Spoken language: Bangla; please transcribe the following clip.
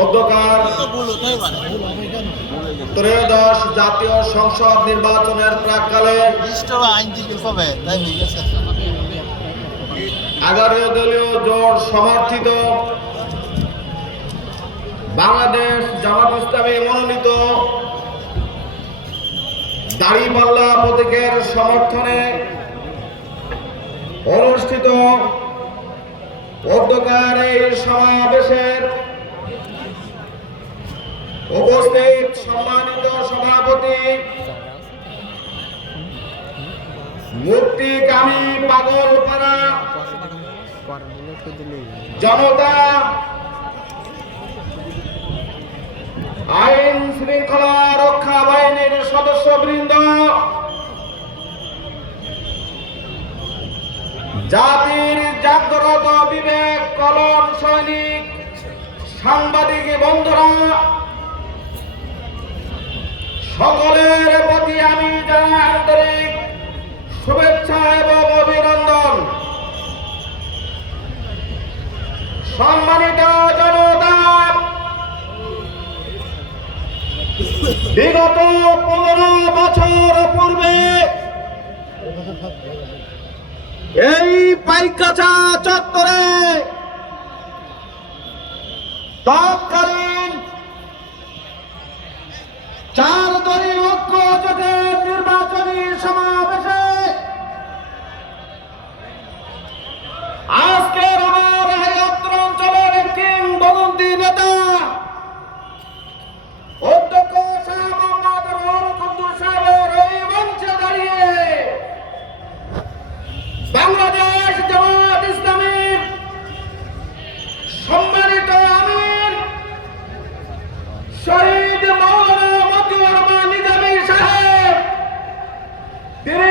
অধ্যকার ত্রয়োদশ জাতীয় সংসদ নির্বাচনের প্রাককালে 11 দলীয় জোট সমর্থিত বাংলাদেশ জামাত ইসলামী মনোনীত দাড়িপাল্লা প্রতীকের সমর্থনে অনুষ্ঠিত অধ্যকার এই সমাবেশের উপস্থিত সম্মানিত সভাপতি মুক্তিকামী পাগলপাড়া জনতা আইন শৃঙ্খলা রক্ষা বাহিনীর সদস্যবৃন্দ, জাতির জাগ্রত বিবেক কলম সৈনিক, সাংবাদিক বন্ধুরা, সকলের প্রতি আমি জানাই আন্তরিক শুভেচ্ছা এবং অভিনন্দন। সম্মানিত জনতা, বিগত 15 বছর পূর্বে এই পাইকগাছা চত্বরে তৎকালীন 4 দলীয় ঐক্য জোটের নির্বাচনী সমাবেশে আজকের আমার এই অত্র অঞ্চলের কিংবদন্তি নেতা অধ্যক্ষ শাহ মোহাম্মদ রুহুল কুদ্দুস সাহেবের এই মঞ্চে দাঁড়িয়ে বাংলাদেশ জামাত ইসলামীর সম্মানিত আমির শহীদ মাওলানা মতিউর রহমান নিজামী সাহেব তিনি